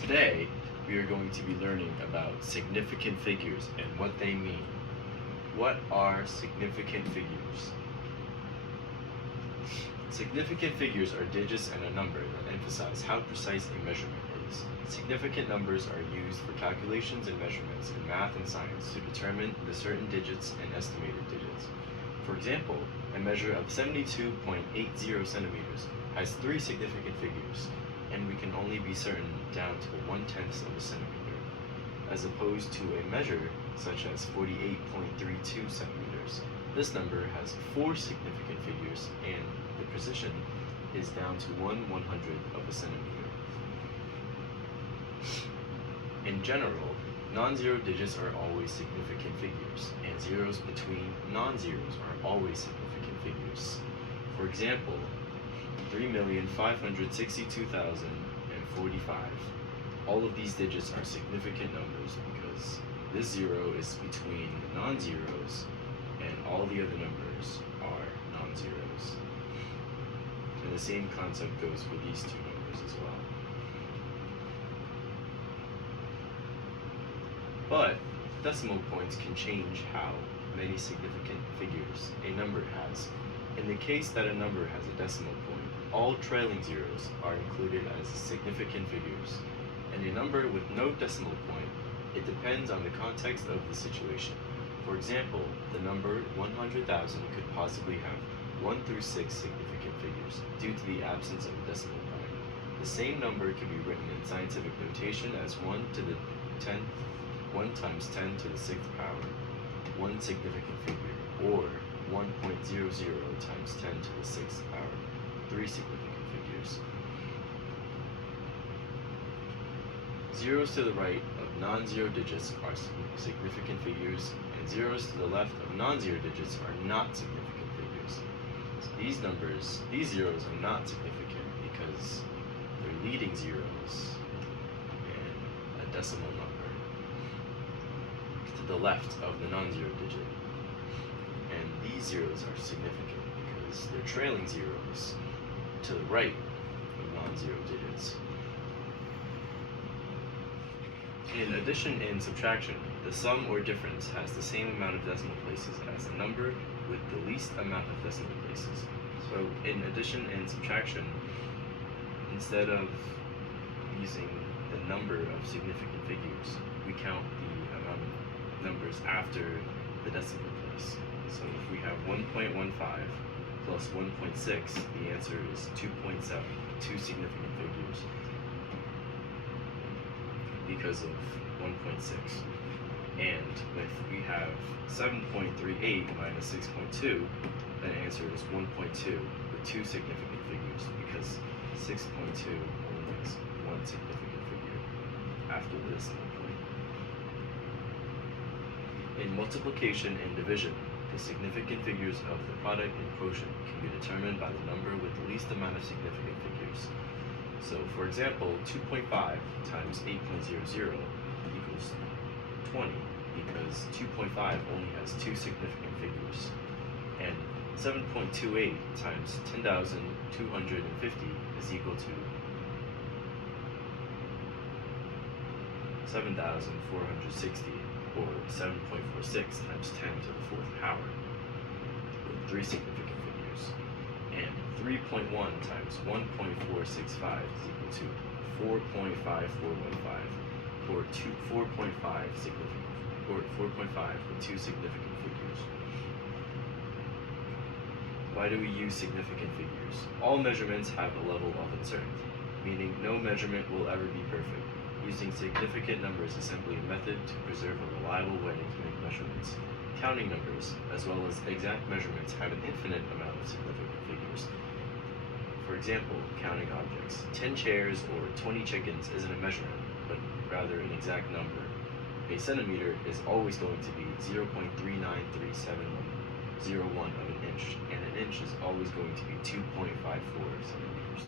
Today, we are going to be learning about significant figures and what they mean. What are significant figures? Significant figures are digits and a number that emphasize how precise a measurement is. Significant numbers are used for calculations and measurements in math and science to determine the certain digits and estimated digits. For example, a measure of 72.80 centimeters has three significant figures, and we can only be certain down to 1/10 of a centimeter, as opposed to a measure such as 48.32 centimeters. This number has four significant figures, and the precision is down to 1/100 of a centimeter. In general, non-zero digits are always significant figures, and zeros between non-zeros are always significant figures. For example, 3,562,045. All of these digits are significant numbers because this zero is between non-zeros and all the other numbers are non-zeros. And the same concept goes for these two numbers as well. But decimal points can change how many significant figures a number has. In the case that a number has a decimal point, all trailing zeros are included as significant figures. And a number with no decimal point, it depends on the context of the situation. For example, the number 100,000 could possibly have 1 through 6 significant figures due to the absence of a decimal point. The same number can be written in scientific notation as 1 times 10 to the 6th power, one significant figure, or 1.00 times 10 to the 6th power, three significant figures. Zeros to the right of non-zero digits are significant figures, and zeros to the left of non-zero digits are not significant figures. So these zeros are not significant because they're leading zeros and a decimal number to the left of the non-zero digit. And these zeros are significant because they're trailing zeros to the right of non-zero digits. In addition and subtraction, the sum or difference has the same amount of decimal places as the number with the least amount of decimal places. So in addition and subtraction, instead of using the number of significant figures, we count the amount of numbers after the decimal place. So if we have 1.15 plus 1.6, the answer is 2.7, two significant figures because of 1.6. And if we have 7.38 minus 6.2, the answer is 1.2 with two significant figures because 6.2 only has one significant figure after the decimal point. In multiplication and division, the significant figures of the product and quotient can be determined by the number with the least amount of significant figures. So, for example, 2.5 times 8.00 equals 20 because 2.5 only has two significant figures. And 7.28 times 10,250 is equal to 7,460, or 7.46 times 10 to the 4th power, with three significant figures. And 3.1 times 1.465 is equal to 4.5415, or 4.5 with two significant figures. Why do we use significant figures? All measurements have a level of uncertainty, meaning no measurement will ever be perfect. Using significant numbers is simply a method to preserve a reliable way to make measurements. Counting numbers, as well as exact measurements, have an infinite amount of significant figures. For example, counting objects. 10 chairs or 20 chickens isn't a measurement, but rather an exact number. A centimeter is always going to be 0.3937101 of an inch, and an inch is always going to be 2.54 centimeters.